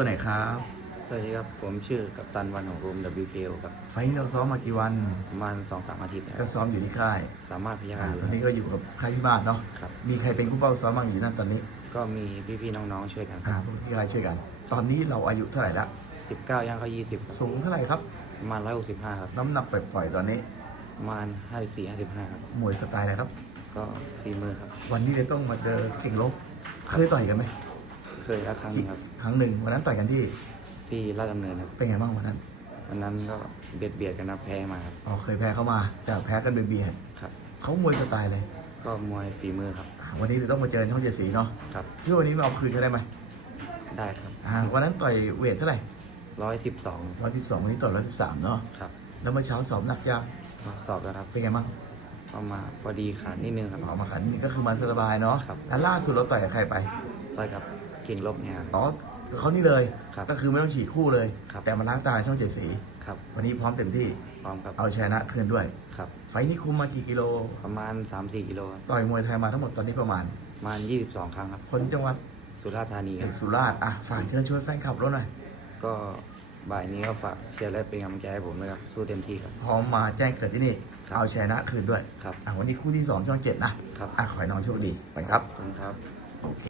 ตัวไหนครับ สวัสดีครับ ผมชื่อกัปตันวันของรูม WKO ครับ ไฟล์นี้เราซ้อมมากี่วัน ประมาณสองสามอาทิตย์นะคก็รับซ้อมอยู่ที่ค่ายสามารถพยาอ่าการตอนนี้ก็อยู่กับค่ายพิบาทเนาะ ครับ มีใครเป็นผู้เป้าซ้อมบ้างอยู่นั่นตอนนี้ก็มีพี่ๆน้องๆช่วยกันคอ่ารับพวกที่ค่ายช่วยกัน ตอนนี้เราอายุเท่าไหร่ละ สิบเก้าย่างเข้ายี่สิบสูงเท่าไหร่ครับ ประมาณร้อยหกสิบห้าครับ น้ำหนักปล่อยๆตอนนี้ ประมาณห้าสิบสี่ห้าสิบห้าครับ มวยสไตล์อะไรครับ ก็ฝีมือครับ วันนี้เลยต้องมาเจอเก่งลบ เคยต่อยกันไหม เคยแล้วครั้งหนึงครับครั้งหนึ่งวันนั้นต่อยกันที่ที่ราชดำเนินครับเป็นไงบ้างวันนั้นวันนั้นก็เบียดเบียดกันนะแพ้มาครับอ๋อเคยแพ้เขามา แต่แพ้กันเบียดครับ ๆเขามวยสไตล์เลยก็มวยฝีมือครับอ่าวันนี้เลยต้องมาเจอช่องเจ็ดสีเนาะครับคิดว่าวันนี้มาเอาคืนเขาได้ไหมได้ครับอ่าวันนั้นต่อยเวทเท่าไหร่ร้อยสิบสองร้อยสิบสองวันนี้ต่อยร้อยสิบสามเนาะครับแล้วเมื่อเช้าสอบหนักยังสอบแล้วครับเป็นไงบ้างก็มาพอดีขาดนิดนึงครับออกมาขันก็คือมาสบายเนาะครับ แล้วล่าสุดเราต่อยกับใครไป ต่อยกับ เก่งลบเนี่ยครับ อ๋อเขานี่เลยครับก็คือไม่ต้องฉีกคู่เลย ครับ แต่มาล้างตาช่องเจ็ดสี ครับวันนี้พร้อมเต็มที่พร้อมครับเอาชนะคืนด้วย ครับ ไฟล์นี้คุมมากี่กิโล ประมาณสามสี่กิโลครับต่อยมวยไทยมาทั้งหมดตอนนี้ประมาณ ประมาณยี่สิบสองครั้งครับ คนจังหวัดสุราษฎร์ธานีคเอรับ กสุราษฎร์อะฝากเชิญชวนแฟนคลับเราหน่อยก็บ่ายนี้ก็ฝากเชียร์และเป็นกำลังใจให้ผมด้วยครับ สู้เต็มที่ครับ พร้อมมาแจ้งเกิดที่นี่ ครับ เอาชนะคืนด้วยครับ อะวันนี้คู่ที่สองช่องเจ็ดนะครับ อะขอให้น้องโชคดีไปครับ ขอบคุณครับ โอเค